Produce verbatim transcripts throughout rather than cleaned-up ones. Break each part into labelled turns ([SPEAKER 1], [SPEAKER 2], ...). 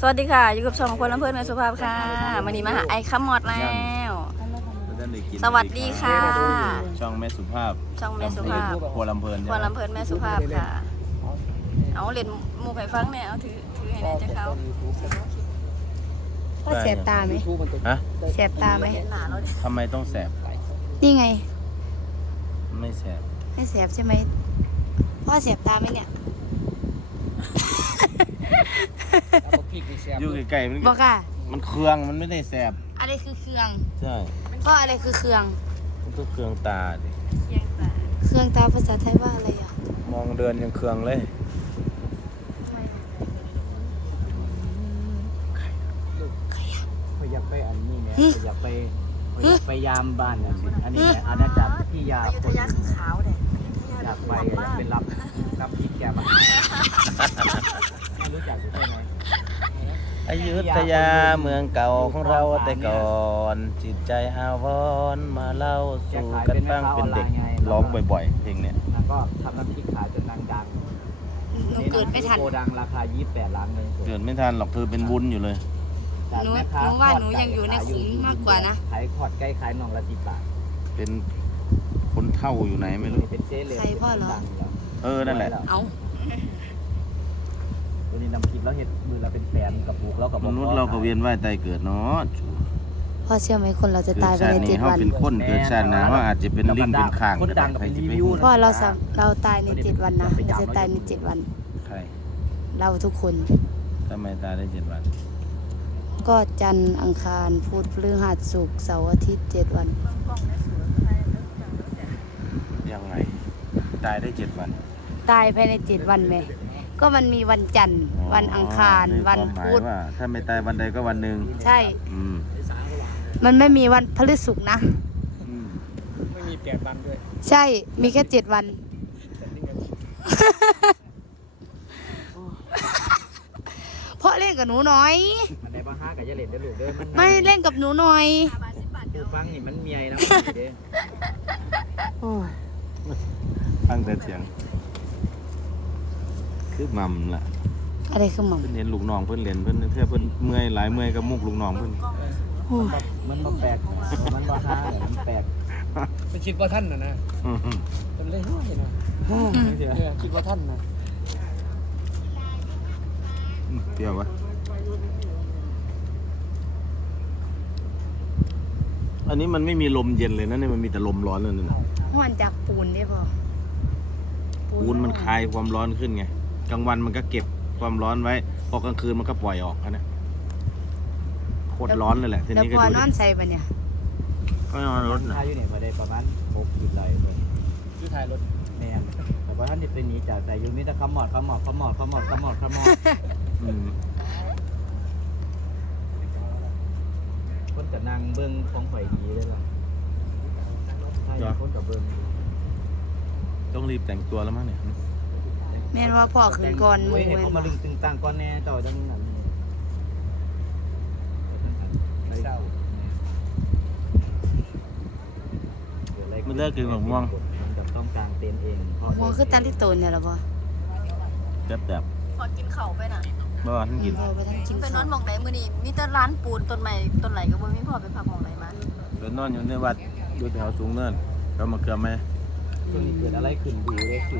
[SPEAKER 1] วัสดีค่ะอยู่กับช่องคนลำเพลินแม่สุภาพค่ะวันนี้มาหาไอ้ข้ามอดแล้วสวัสดีค่ะ
[SPEAKER 2] ช่องแม่สุภาพ
[SPEAKER 1] ช่องแม่สุภาพ
[SPEAKER 2] ครัวลำเพลิน
[SPEAKER 1] ครัวลำเพลินแม่สุภาพค่ะเอาเล่นมูไผ่ฟังเนี่ยเอาถือถือให้แน่จะเขา
[SPEAKER 3] พ่อเสียบตาไหม
[SPEAKER 2] ฮะ
[SPEAKER 3] เสียบตาไหม
[SPEAKER 1] เห็นหนาเราดิ
[SPEAKER 2] ทำไมต้องแสบ
[SPEAKER 3] นี่ไง
[SPEAKER 2] ไม่แสบ
[SPEAKER 3] ไม่เสียบใช่ไหมพ่อเสียบตาไหมเนี่ย
[SPEAKER 2] อยู่ใกล้ๆมัน
[SPEAKER 3] บอกค่ะ
[SPEAKER 2] มันเครื่องมันไม่ได้แสบ
[SPEAKER 3] อะไรคือเครื่อง
[SPEAKER 2] ใช่
[SPEAKER 3] พ่ออะไรคือเครื่อง
[SPEAKER 2] มันก็เครื่องตาดิ
[SPEAKER 1] เคียงตา
[SPEAKER 3] เครื่องตาภาษาไทยว่าอะไรอ่ะ
[SPEAKER 2] มองเดินยังเครื่องเลย
[SPEAKER 4] พยายามไปอันนี้เนี่ยพยายามไปพยายามไปยามบ้านเนี่ยสิอันนี้เนี่ยอาณาจักรที่ยา
[SPEAKER 1] อยุธยาคือขาวเด็
[SPEAKER 4] อยากไปอยากเป็นรับรับพริกแกมาไม่รู้จักใช่ไหม
[SPEAKER 2] อยุธยาเมืองเก่าของเราแต่ก่อนจิตใจอาวรณ์มาเล่าสู่กันฟังเป็นเด็กร้องบ่อยๆเพลงเนี้ย
[SPEAKER 4] แล้วก็ทำน้ำพริกขายจนดังดัง
[SPEAKER 3] หนูเกิดไม่ทัน
[SPEAKER 4] โกดังราคายี่สิบแปดล้านเงินสด
[SPEAKER 2] เกิดไม่ทันหรอกเธอเป็นวุ้นอยู่เลย
[SPEAKER 3] หนูหนูว่าหนูยังอยู่ในขุมมากกว่านะ
[SPEAKER 4] ขายขอดใกล้ขายหน่องละสิบบาท
[SPEAKER 2] เป็นคนเท่าอยู่ไหนไม่รู้
[SPEAKER 4] เป็นเจ๊เลย
[SPEAKER 3] ใครพ่อเหรอ
[SPEAKER 4] ดังแล้ว
[SPEAKER 2] เออนั่นแหละ
[SPEAKER 3] เอา
[SPEAKER 4] ตัวนี้น้ำพริกแล้วเห็ดมือเราเป็นแฟนกับบุกแล้วกับ
[SPEAKER 2] มนุษย์เราก็เวียนว่ายตายเกิดเนาะ
[SPEAKER 3] พ่อเชื่อไหมคนเราจะ
[SPEAKER 2] เกิด
[SPEAKER 3] ตายภา
[SPEAKER 2] ชาย ติ
[SPEAKER 3] ใน
[SPEAKER 2] นี้
[SPEAKER 3] เจ็ด
[SPEAKER 2] เขา
[SPEAKER 3] วัน
[SPEAKER 2] เป็นคนเกิดชาติหน้าเขาอาจจะเป็นลิงเป็นข่าง
[SPEAKER 4] คนดังกับ
[SPEAKER 2] ใคร
[SPEAKER 4] เป็น
[SPEAKER 2] จะ
[SPEAKER 4] รี
[SPEAKER 2] ไป
[SPEAKER 4] วิว
[SPEAKER 3] พ่อเราสัมเราตายในเจ็ดวันนะเราจะตายในเจ็ดวัน
[SPEAKER 2] ใคร
[SPEAKER 3] เราทุกคน
[SPEAKER 2] ทำไมตายได้เจ็ดวัน
[SPEAKER 3] ก็จันทร์อังคารพุธพฤหัสศุกร์เสาร์อาทิตย์เจ็ดวัน
[SPEAKER 2] ยังไงตายได้เจ็ดวัน
[SPEAKER 3] ตายภายในเจ็ดวันไหมก็มันมีวันจันทร์วันอังคาร
[SPEAKER 2] นี่
[SPEAKER 3] วัน
[SPEAKER 2] ความหมาย
[SPEAKER 3] พุธ
[SPEAKER 2] ว่าถ้าไม่ตายวันใดก็วันหนึ่ง
[SPEAKER 3] ใช่
[SPEAKER 2] อืม
[SPEAKER 3] มันไม่มีวันพฤหัสศุกร์นะ
[SPEAKER 2] อืม
[SPEAKER 4] ไม่มีแปดวันด้วย
[SPEAKER 3] ใช่ มีแค่เจ็ดวัน เพราะเล่นกับหนูน้อย
[SPEAKER 4] มันได้บ้าห้ากับยาเล่นได้ลูกเด้อมัน
[SPEAKER 3] ไม่เล่นกับหนูน้อย
[SPEAKER 4] ดูฟังนี่มันเมียนะเด้อ
[SPEAKER 2] ฟังแต่เสียง คือมัมล่ะ
[SPEAKER 3] อะไรคือหม่อม
[SPEAKER 2] เพิ่นเห็นลูกน้องเพิ่นเล่นเพิ่นเพื่อเพิ่นเมื่อยหลายเมื่อยกับมุกลูกน้องเพิ่น
[SPEAKER 4] มันมาแปลกมันบ้าห้ามันแปลก
[SPEAKER 5] ไปคิดว่าท่านนะนะ
[SPEAKER 2] อืม
[SPEAKER 5] เป็นเรื่องห้วยนะ
[SPEAKER 4] ไม่เชื่อ
[SPEAKER 5] เออคิดว่าท่านนะ
[SPEAKER 2] เปรี้ยววะอันนี้มันไม่มีลมเย็นเลยนะเนี่ยมันมีแต่ลมร้อนเลยนะ
[SPEAKER 3] ห่อนจากปูนได้พอ
[SPEAKER 2] ปูนมันคายความร้อนขึ้นไงกลางวันมันก็เก็บความร้อนไว้ พอกลางคืนมันก็ปล่อยออกอันนี้โคตรร้อนเลยแหละที
[SPEAKER 3] แล้ว
[SPEAKER 2] นี้ก็
[SPEAKER 3] พอ
[SPEAKER 2] ดู
[SPEAKER 3] น
[SPEAKER 2] ดิ
[SPEAKER 3] อนใส่ปะเนี่ย
[SPEAKER 2] ก็นอนรถนะ
[SPEAKER 4] ถ้าอยู่เนี่ยพอได้ประมาณหกจุดเลยเลย
[SPEAKER 5] ชื่อถ่ายรถ
[SPEAKER 4] แน่แต่ว่าท่านจะเป็นนี้จากแต่อยู่มีแต่คำหมอดคำหมอดคำหมอดคำหมอดคำหมอดคำหมอด
[SPEAKER 2] อืม
[SPEAKER 4] คนกับนางเบิ้งของข่อยดีเลยล่ะถ้าอยากคนกับเบิ้ง
[SPEAKER 2] ต้องรีบแต่งตัวแล้วมั้งเนี่ย
[SPEAKER 3] แม่นว่าพ่อขึ้นก่อนหมู
[SPEAKER 4] เว้ยเนี่ย
[SPEAKER 3] เว้
[SPEAKER 4] เขามาย ลึงตึงตังก้อนแน่เจ้าจังนั้นนี่
[SPEAKER 2] มันเลิกกินหมกม่วง
[SPEAKER 4] มันจะต้องกางเต็นท์เอง
[SPEAKER 3] มองคือตาลิโตนเนี่ยเหรอพ่อ
[SPEAKER 2] แซ่บแบบ
[SPEAKER 1] พอกินเข่าไปน่ะ
[SPEAKER 2] เมื่อวานท่านกิน
[SPEAKER 3] เออไปทั้งกิน
[SPEAKER 1] ไปนอ
[SPEAKER 3] ข้าวน
[SPEAKER 1] หมองไหนมื้อนี้มีแต่ร้านปูนต้นไม้ต้นไหลก็บ่มีพ่อไปพักหมองไหนมา
[SPEAKER 2] ไปนอนอยู่ในวัดอยู่แถวสูงเนินก็มาเกือบไหม
[SPEAKER 4] ช่วงนี้เกิดอะไรขึ้นดูเลยสุด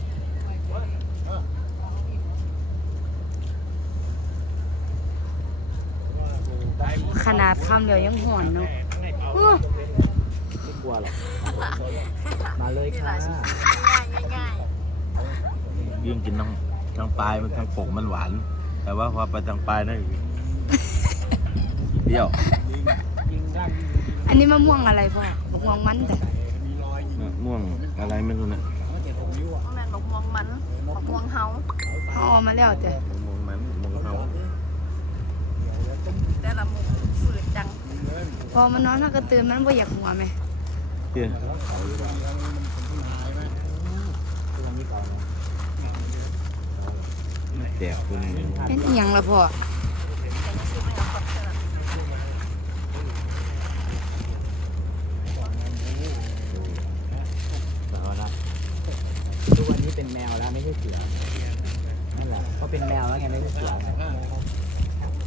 [SPEAKER 3] ขนาดคำเดียวยังห่อนเนาะอื้อ
[SPEAKER 4] ไม่กลัวหรอกมาเลยค่ะ
[SPEAKER 1] ง่ายๆง่าย
[SPEAKER 2] ยิ่งกินทางทางปลายมันทางปกมันหวาน แต่ว่าพอไปทางปลายนั่นเปรี้ยว
[SPEAKER 3] อันนี้มะม่วงอะไรพ่อมะม่วงมันแต่
[SPEAKER 2] มะม่วงอะไรไม่รู้นะ
[SPEAKER 1] ๆพ่อแม่นบอกม่วงมันบอกม่วงเฮา
[SPEAKER 3] เขาเอามาแล้วแต่
[SPEAKER 2] มะม่วงมันมะม่วงเฮา
[SPEAKER 1] แต่ละมุมฝืดจัง
[SPEAKER 3] พอมันนอนมันก็ตื่นมันบ่อยากหัวไหม
[SPEAKER 2] เปรี้ยวแตกตัวนี้
[SPEAKER 3] เป็นอีหยังละพ่อ
[SPEAKER 4] เอาละทุกวันนี้เป็นแมวแล้วไม่ใช่เสือนั่นแหละก็เป็นแมวแล้วไงไม่ใช่เสือ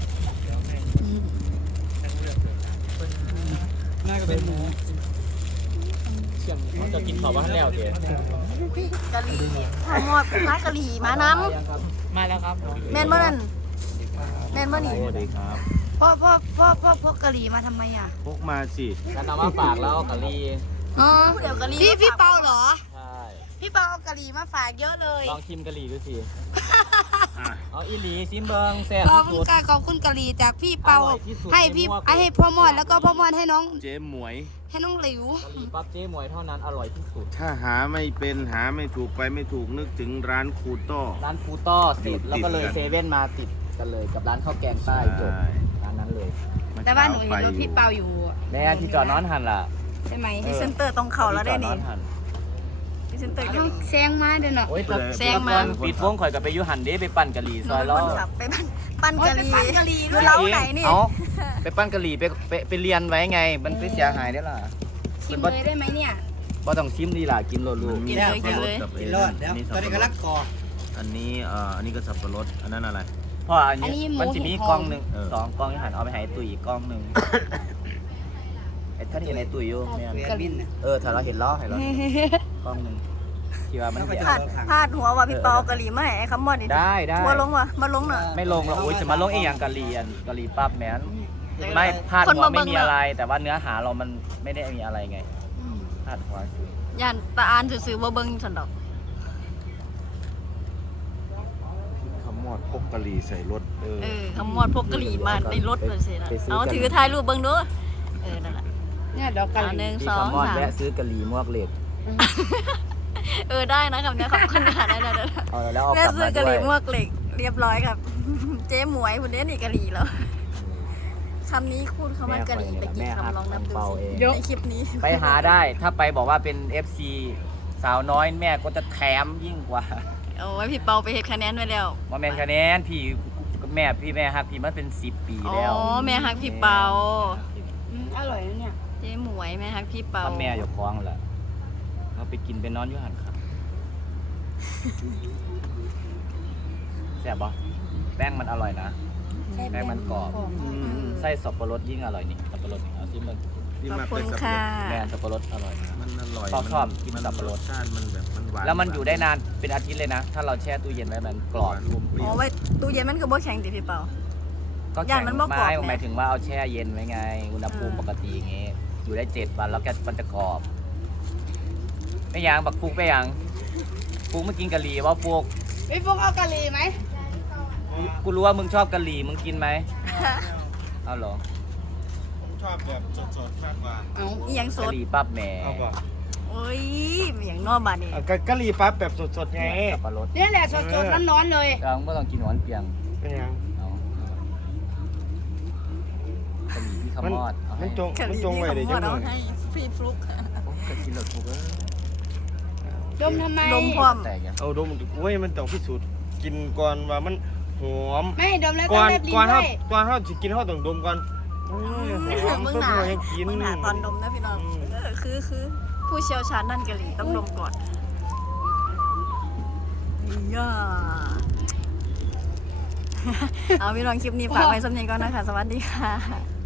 [SPEAKER 5] เป็นเสียงเขาจะกินเขาว่าแล้วเดี๋ยว
[SPEAKER 1] กะหรี่ข้าวหมอดร้านกะหรี่มาน้
[SPEAKER 5] มาแล้วครับ
[SPEAKER 1] ำแม่นบ่นั่นแม่นบ่นี่
[SPEAKER 2] สวัสดีครับ
[SPEAKER 3] พ่อพ่อพ่อพ่อพกกะหรี่มาทำไมอ่ะ
[SPEAKER 2] พกมาสิ
[SPEAKER 4] ฉันเอามาฝากแล้วกะลี
[SPEAKER 3] อ๋อ
[SPEAKER 1] เดี๋ยวกะหรี่
[SPEAKER 3] พี่พี่เปาเหรอ
[SPEAKER 4] ใช่
[SPEAKER 3] พี่เปาเอากะหรี่มาฝากเยอะเลย
[SPEAKER 4] ลองชิมกะลีดูสิ
[SPEAKER 2] อ่ะ
[SPEAKER 4] เอาอีหลีซิมเบิงแซ่บ
[SPEAKER 3] ขอบ
[SPEAKER 4] ที่
[SPEAKER 3] คุ
[SPEAKER 4] สุ
[SPEAKER 3] ณ
[SPEAKER 4] ด
[SPEAKER 3] ค่ะขอบคุณกะหรี่จากพี่เปา
[SPEAKER 4] อร่อยที่สุด
[SPEAKER 3] ให้พี่
[SPEAKER 4] ในหม้อ
[SPEAKER 3] ให้พ่อมอดแล้วก็พ่อมอดให้น้อง
[SPEAKER 2] เจ๊หมวย
[SPEAKER 3] ให้น้องหลิว
[SPEAKER 4] กะลีปั๊บเจ๊หมวยเท่านั้นอร่อยที่สุด
[SPEAKER 2] ถ้าหาไม่เป็นหาไม่ถูกไปไม่ถูกนึกถึงร้านครูโต้
[SPEAKER 4] ร้านฟูต้อสิบ
[SPEAKER 2] ติด
[SPEAKER 4] แล้วก็เลย
[SPEAKER 2] กัน
[SPEAKER 4] เซเว่นมาติดกันเลยกับร้านข้าวแกงใต้จบ
[SPEAKER 2] ใช่
[SPEAKER 4] ร้านนั้นเลย
[SPEAKER 3] แต่ว่าหนูเห็นรถพี่เปาอยู่
[SPEAKER 4] แม่ที่จอดนอนหันล่ะ
[SPEAKER 3] ใช่ไหม
[SPEAKER 1] พรีเซนเตอร์ตรงเขาแล้วได้
[SPEAKER 4] ที่จอ
[SPEAKER 1] นี่
[SPEAKER 4] นอนหัน
[SPEAKER 1] พรีเซนเตอร์กะห
[SPEAKER 3] ต้อง
[SPEAKER 1] รี่
[SPEAKER 3] แซงมาเดี๋ยวเนาะ
[SPEAKER 4] โอ้ย
[SPEAKER 1] แซงมา
[SPEAKER 4] ปิดวงข่อยกับไปอยุหันเด้ไปปั่นกะหรี่
[SPEAKER 1] ห
[SPEAKER 4] ซ
[SPEAKER 1] นู
[SPEAKER 4] อย
[SPEAKER 1] เป็น
[SPEAKER 4] ล้อ
[SPEAKER 1] คนขับไปปั้นปั้น
[SPEAKER 3] โอ๊ย
[SPEAKER 1] กะห
[SPEAKER 3] ไป
[SPEAKER 1] รี่
[SPEAKER 3] ปั่นกะหรี่
[SPEAKER 1] อ
[SPEAKER 3] ด้
[SPEAKER 1] ยู่
[SPEAKER 3] วย
[SPEAKER 1] เล้าไหนนี่
[SPEAKER 4] เอาไปปั้นกะหรี่ไปไปไปเรียนไว้ไง มันไปเสียหายได้อล่ะ
[SPEAKER 3] ชิมเลยได้ไหมเนี่ย
[SPEAKER 4] บ่ต้องชิมดีล่ะกินโลลู
[SPEAKER 2] มันมี
[SPEAKER 1] กินเลย
[SPEAKER 2] สับปะรดกับ
[SPEAKER 5] กิน
[SPEAKER 2] เอ
[SPEAKER 5] รอดเดี๋ยว
[SPEAKER 2] นี่
[SPEAKER 5] ต
[SPEAKER 2] สั
[SPEAKER 5] อบ นนี้
[SPEAKER 2] ปะร
[SPEAKER 5] กำลั
[SPEAKER 2] ด
[SPEAKER 5] งกอ
[SPEAKER 2] อันนี้เอ่ออันนี้ก็สับปะรดอันนั้นอะไร
[SPEAKER 4] เพราะอัน
[SPEAKER 3] อัน
[SPEAKER 4] นี้
[SPEAKER 3] นี้หมู
[SPEAKER 4] มันจะมี
[SPEAKER 3] หิน
[SPEAKER 4] กล้องหนึ่ง
[SPEAKER 2] เออ
[SPEAKER 4] สองกล้องที่หันเอาไปให้ตุ๋ยอีกกล้องหนึ่งไอ้ท่านเห็นไอ้ตุ๋ยอยู่แม่น
[SPEAKER 5] กะลิน
[SPEAKER 4] เออถ้าเราเห็นล้อเห็นล้อกล้องหนึ่งที่ว่ามันเห็น
[SPEAKER 1] พาดพาดหัวว่าพี่เปากะหรี่มาให้ไอ้คำมอดนี่
[SPEAKER 4] ได้ได้
[SPEAKER 1] ทัวร์ลงว่ะมาลงหน่อย
[SPEAKER 4] ไม่ลงหรอกโอ้ยจะมาลงเองอย่างกะหรี่อันกะหรี่ปั๊บแมน
[SPEAKER 1] เออ
[SPEAKER 4] ไม่พาด
[SPEAKER 1] คน
[SPEAKER 4] หัว
[SPEAKER 1] มาเบิ่
[SPEAKER 4] ไม่
[SPEAKER 1] ง
[SPEAKER 4] มีอะไร แต่ว่าเนื้อหาเรามันไม่ได้มีอะไรไงพาดหัวคือ
[SPEAKER 1] ย่านตาอานซื่อๆบ่เบิ่งสันดอก
[SPEAKER 2] ขมอดพกกะหรี่ใส่รถเออ
[SPEAKER 1] เออคำมอดพกกะหรี่มาในรถเลยสินะเอาถือถ่ายรูปเบิ่งดูเออนั่นแหละ
[SPEAKER 3] เนี่ยดอกกะห
[SPEAKER 1] เอาห
[SPEAKER 3] รี่
[SPEAKER 1] นึ่ง
[SPEAKER 4] พี่
[SPEAKER 1] สอง
[SPEAKER 4] คำมอด
[SPEAKER 1] สาม
[SPEAKER 4] แวะซื้อกะหรี่มวกเหล็ก
[SPEAKER 1] เออได้นะคำเนี้ยขอบคุณค่ะได้ได้ได้
[SPEAKER 4] เอาแล้วเอา
[SPEAKER 1] แม่
[SPEAKER 4] กลับ
[SPEAKER 1] ซื้อ
[SPEAKER 4] มาก
[SPEAKER 1] ะห
[SPEAKER 4] ด้ว
[SPEAKER 1] รี่
[SPEAKER 4] ย
[SPEAKER 1] มวกเหล็กเรียบร้อยครับ เจ๊หมวยคุณเล่นอีกกะหรี่แล้วคำนี้คูณคำว่ากะหรี่ไปกี่คำลองนับดูสิในคลิปนี้
[SPEAKER 4] ไปหาได้ถ้าไปบอกว่าเป็น เอฟ ซี สาวน้อยแม่ก็จะแถมยิ่งกว่า
[SPEAKER 1] โอ้ยพี่เปาไปเฮ็ดคะแนนไว้แล้ว
[SPEAKER 4] ว่าแม่นคะแนนพี่แม่พี่แม่ฮักพี่มันเป็นสิบปี
[SPEAKER 1] อ๋อ
[SPEAKER 4] แล้ว
[SPEAKER 1] แม่ฮักพี่เปา
[SPEAKER 3] อืมอร่อยนะเนี่ย
[SPEAKER 1] เจ๊หมวยแม่ฮักพี่เปา
[SPEAKER 4] ถ้าแม่อยู่คล้องแหละเราไปกินไปนอนอยู่หันครับแซ่บปะแป้งมันอร่อยนะ แป้งมันกรอบ
[SPEAKER 2] อืม
[SPEAKER 4] ไส้สับปะรดยิ่งอร่อยนี่สับปะรดนี่เอาซิมัน
[SPEAKER 2] นี่
[SPEAKER 1] ขอบ
[SPEAKER 2] มา
[SPEAKER 1] คุ
[SPEAKER 2] เป็น
[SPEAKER 1] ณ
[SPEAKER 2] สับปะ
[SPEAKER 1] ค่ะ
[SPEAKER 2] รด
[SPEAKER 4] แม่สับปะรดอร่อยนะ
[SPEAKER 2] มันอร่อย
[SPEAKER 4] ชอบชอบกิน
[SPEAKER 2] มัน
[SPEAKER 4] สับปะรด
[SPEAKER 2] สชาติมันแบบมันหวาน
[SPEAKER 4] แล้วมันอยู่ได้นานเป็นอาทิตย์เลยนะ ถ้าเราแช่ตู้เย็นไว้มันกรอบ
[SPEAKER 2] อมเปรี้
[SPEAKER 1] อ๋
[SPEAKER 2] ย
[SPEAKER 1] อ
[SPEAKER 2] ว
[SPEAKER 1] ไว้ตู้เย็นมันก็บ่แข็งติพี่เปา
[SPEAKER 4] ก็
[SPEAKER 1] ย่า
[SPEAKER 4] แข็
[SPEAKER 1] น
[SPEAKER 4] ง
[SPEAKER 1] มันบ่กรอบ
[SPEAKER 4] ไม้
[SPEAKER 1] นะ
[SPEAKER 4] หมายถึงว่าเอาแช่เย็นไว้ไง อุณหภูมิ
[SPEAKER 1] อ่า
[SPEAKER 4] ปกติอย่างงี้ อยู่ได้เจ็ดวันแล้วแกมันจะกรอบไปยังบักฟุกไปยังฟุกมากินกะหรี่ว่าฟุก
[SPEAKER 3] พี่ฟุกเอากะหรี่ไหม
[SPEAKER 4] กูกูรู้ว่ามึงชอบกะหรี่มึงกินไหมเอาเหรอ
[SPEAKER 2] ชอบแบบสดๆมากกว่า
[SPEAKER 3] เอา
[SPEAKER 1] อีหยังส
[SPEAKER 4] กะ
[SPEAKER 1] ด
[SPEAKER 4] หรี่ปั๊บแหม
[SPEAKER 1] โอ้ยมีอย่างนอกบาดนี่
[SPEAKER 5] กะกะหรี่ปั๊บแบบสดๆไง
[SPEAKER 4] สับปะรด
[SPEAKER 3] เนี่ยแหละสดๆร้อนๆเลย
[SPEAKER 4] เราไม่ต้องกินหวานเปียง
[SPEAKER 5] เป็นยัง
[SPEAKER 4] เอากะหรี่พี่ขมอดเอาให้
[SPEAKER 5] มันจง
[SPEAKER 1] กะห
[SPEAKER 5] มัน
[SPEAKER 1] รี่
[SPEAKER 5] จง
[SPEAKER 1] นี่
[SPEAKER 5] ไว้เดี๋ยว
[SPEAKER 1] ข
[SPEAKER 5] จะ
[SPEAKER 1] มอด
[SPEAKER 5] มึ
[SPEAKER 1] เอา
[SPEAKER 5] ง
[SPEAKER 1] ให้พี่ฟลุก
[SPEAKER 4] โอ้ก็กินหลอดฟุกเออ
[SPEAKER 3] ดมทำไม
[SPEAKER 1] ดมพร้อม
[SPEAKER 4] แตกยัง
[SPEAKER 5] เอาดมเว้ยมันต้องพิสูจน์กินก่อนว่ามันหอม
[SPEAKER 3] ไม่ดมแล้ว
[SPEAKER 5] ก่
[SPEAKER 3] ต้อ
[SPEAKER 5] อง น
[SPEAKER 3] เล็บลิ้
[SPEAKER 5] ก่อน
[SPEAKER 3] น
[SPEAKER 5] เฮา
[SPEAKER 3] ด้วย
[SPEAKER 5] ก่อนเฮาสิกินเฮาต้องดมก่อนโอ้ยหอม
[SPEAKER 1] มึง
[SPEAKER 5] เพิ่
[SPEAKER 1] หนา
[SPEAKER 5] ให้กิน
[SPEAKER 1] มึงหนาตอนดมนะพี่น้องเออคือคือผู้เชี่ยวชาญด้านกะหรี่ต้องดมก่อนย่า เอาพี่น้องคลิปนี้ฝากไว้สำเนียงก่อนนะคะ สวัสดีค่ะ